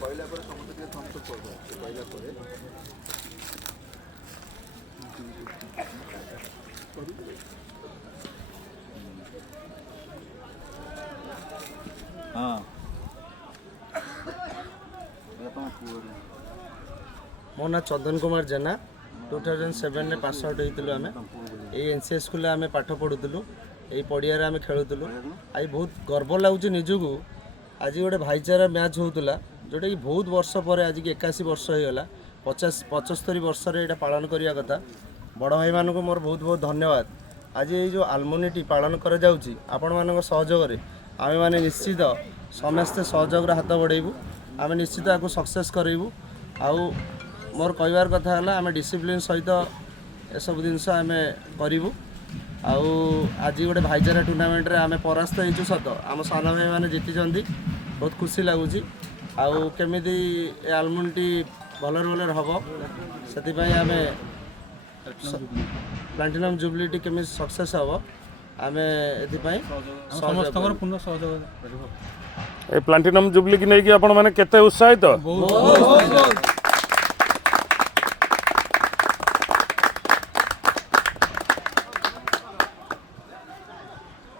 କହିଲା ପରେ ସମସ୍ତେ ଟିକେ ଥମ୍ସ ଅପ୍ କରିଦେବା କହିଲା ପରେ हाँ मो ना चंदन कुमार जेना 2007 में पास आउट होइतिलु आमे ए एनसीएस स्कूल आमे पाठ पढुतिलु ए पडिया रे आमे खेलुतिलु आई बहुत गर्व लागुची निजुगु आज गोटे भाईचारा मैच होउतला जोटा कि बहुत वर्ष पर आज की 81 वर्ष हो गला 75 वर्ष रे एटा पालन करिया कथा बड़ भाई मानको मोर बहुत बहुत धन्यवाद। आज ये जो आलमोनिटी पालन करा जाउची आपण मानको सहयोग रे आमे माने निश्चित समस्त सहयोग रे हाथ बढ़ेबू आमे निश्चित आको सक्सेस करेबू आउ मोर कहबार कथा है आम डिसिप्लिन सहित एसबू जिनस आम करूँ आउ आज गोटे भाईचारा टूर्नामेंट रे आम परास्त हो सत आम सान भाई मैंने जीति बहुत खुशी लगुच आउ केमी आलमोनिटी भलर भलर हम से आम प्लाटिनम जुबलीटी केमी सक्सेस हम आम ए पूर्ण सहयोग ए प्लाटिनम जुबली की नहीं कि आपण माने केते उत्साहित